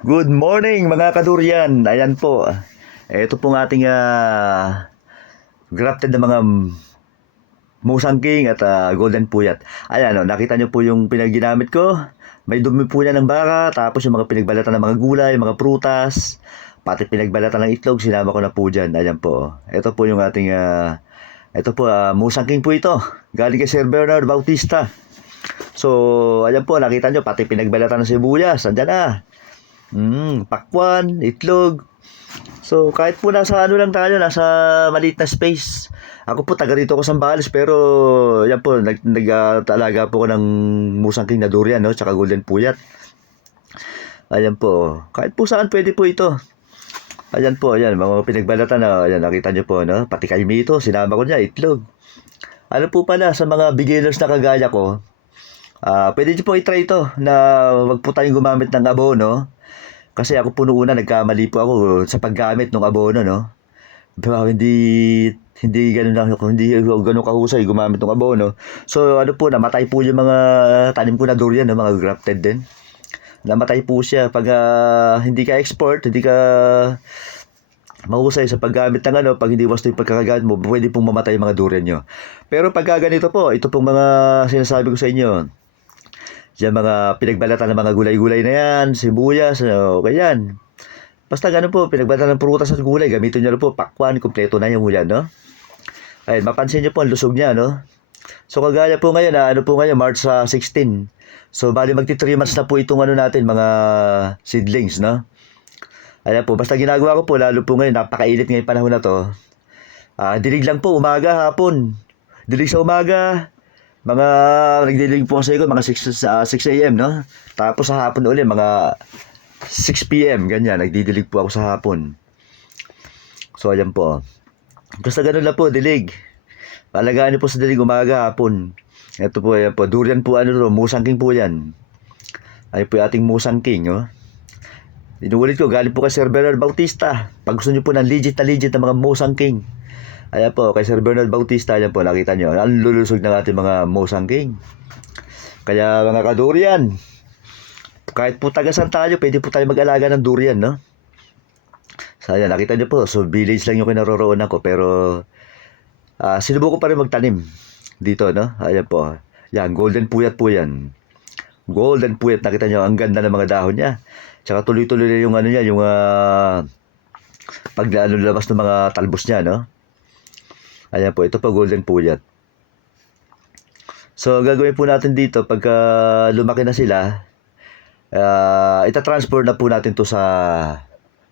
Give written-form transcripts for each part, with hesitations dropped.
Good morning mga kadurian. Ayan po. Ito pong ating grafted na mga Musang King at Golden Puyat. Ayan o, nakita nyo po yung pinaginamit ko. May dumi po niya ng baka, tapos yung mga pinagbalatan ng mga gulay, mga prutas, pati pinagbalatan ng itlog, sinama ko na po dyan. Ayan po. Ito po yung ating, ito po, Musang King po ito. Galing kay Sir Bernard Bautista. So, ayan po, nakita nyo, pati pinagbalatan ng sibuyas. Andyan na. Pakwan, itlog. So, kahit po nasa ano lang tayo, nasa maliit na space. Ako po, taga rito ko sa Sambales, pero yan po, nag-talaga po ko ng Musang King na durian, no? Tsaka Golden Puyat. Ayan po. Kahit po saan pwede po ito. Ayan po, ayan, mga pinagbalatan na, ayan, nakita nyo po, no? Pati kay Mito, sinama ko niya, itlog. Ano po pala, sa mga beginners na kagaya ko, pwede nyo po i-try ito na wag po tayong gumamit ng abono. Kasi ako po noong una nagkamali po ako sa paggamit ng abono, no? Diba, hindi ganoon lang ako, hindi ganoon kahusay gumamit ng abono. So ano po, namatay po yung mga tanim ko na durian, no? Mga grafted din. Namatay po siya pag hindi ka export, hindi ka mahusay sa paggamit ng ano, pag hindi wasto yung pagkakagamit mo, pwede pong mamatay yung mga durian nyo. Pero pagka ganito po, ito pong mga sinasabi ko sa inyo, yung mga pinagbalatan ng mga gulay-gulay na yan, sibuyas, okay yan. Basta gano'n po, pinagbalatan ng prutas at gulay, gamitin nyo na po, pakwan, kumpleto na yung yan, no? Ayun, mapansin nyo po ang lusog niya, no? So kagaya po ngayon, ano po ngayon, March 16. So bali magti 3 months na po itong ano natin, mga seedlings, no? Ayan po, basta ginagawa ko po, lalo po ngayon, napakainit ngayong panahon na to. Dilig lang po, umaga, hapon. Dilig sa umaga, mga nagdilig po sa ko mga 6 a.m. no? Tapos sa hapon ulit mga 6 p.m. ganyan, nagdidilig po ako sa hapon. So ayan po. Basta ganun lang po, dilig. Palagaan niyo po sa dilig umaga, hapon. Ito po, ayan po, durian po ano to, Musang King po yan. Ay po yung ating Musang King, no? Inuulit ko, galing po kay Sir Bernard Bautista. Pag gusto niyo po ng legit na mga Musang King, ayan po, kay Sir Bernard Bautista, ayan po, nakita nyo, ang lulusog ng ating mga Musang King. Kaya mga kadurian, kahit po tagasan tayo, pwede po tayo mag-alaga ng durian, no? So, ayan, nakita nyo po, so village lang yung kinaroroonan ko, pero sinubukan pa rin magtanim dito, no? Ayan po, yan, Golden Puyat po yan. Golden Puyat, nakita nyo, ang ganda ng mga dahon niya. Tsaka tuloy-tuloy na yung ano niya, yung pag labas ng mga talbos niya, no? Ayan po, ito po Golden Puyat. So, gagawin po natin dito, pagka lumaki na sila, ita-transfer na po natin to sa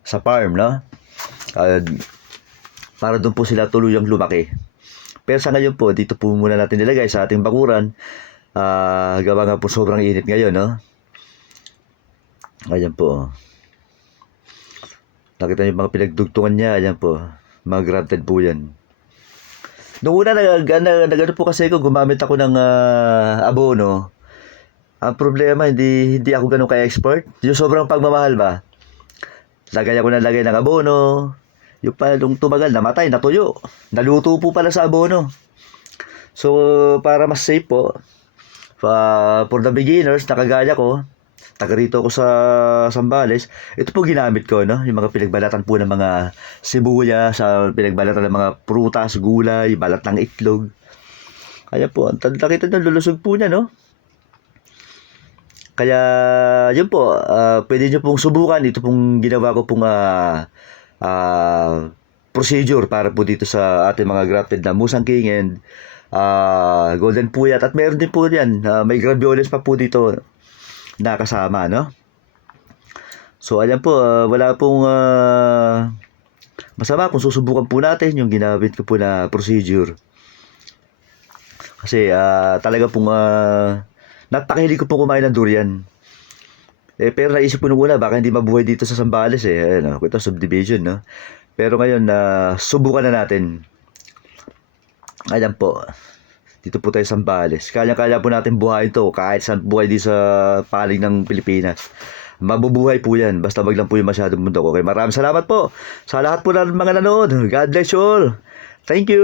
farm, no? Para doon po sila tuluyang lumaki. Pero sa ngayon po, dito po muna natin nilagay sa ating bakuran. Gawa nga po sobrang init ngayon, no? Ayan po. Nakita niyo yung mga pinagdugtungan niya, ayan po. Mga grafted po yan. Noong una, nag-ano po kasi ako, gumamit ako ng abono. Ang problema, hindi ako ganun ka-expert. Yung sobrang pagmamahal ba? Lagay ako ng lagay ng abono. Yung palong tumagal, namatay, natuyo. Naluto po pala sa abono. So, para mas safe po, for the beginners, nakagaya ko, taga rito ako sa Sambales, ito po ginamit ko, no? Yung mga pinagbalatan po ng mga sibuyas, sa pinagbalatan ng mga prutas, gulay, balat ng itlog. Kaya po, ang nakita nyo, lulusog po niya, no? Kaya, yun po, pwede nyo pong subukan. Ito pong ginawa ko pong procedure para po dito sa ating mga grafted na Musang King and Golden Puyat. At meron din po yan, may gravioles pa po dito na kasama, no? So, ayan po, wala pong masama kung susubukan po natin yung ginamit ko po na procedure. Kasi talaga pong napakahilig ko pong kumain ng durian. Pero naisip ko nung una, baka hindi mabuhay dito sa Sambales eh. Ayan, ito subdivision, no? Pero ngayon, subukan na natin. Ayan po. Dito po tayo sa Sambales. Kaya-kaya po natin buhayin to kahit saan buhay dito sa panig ng Pilipinas. Mabubuhay po yan. Basta wag lang po yung masyadong mundo. Okay, maraming salamat po sa lahat po ng mga nanood. God bless you all. Thank you.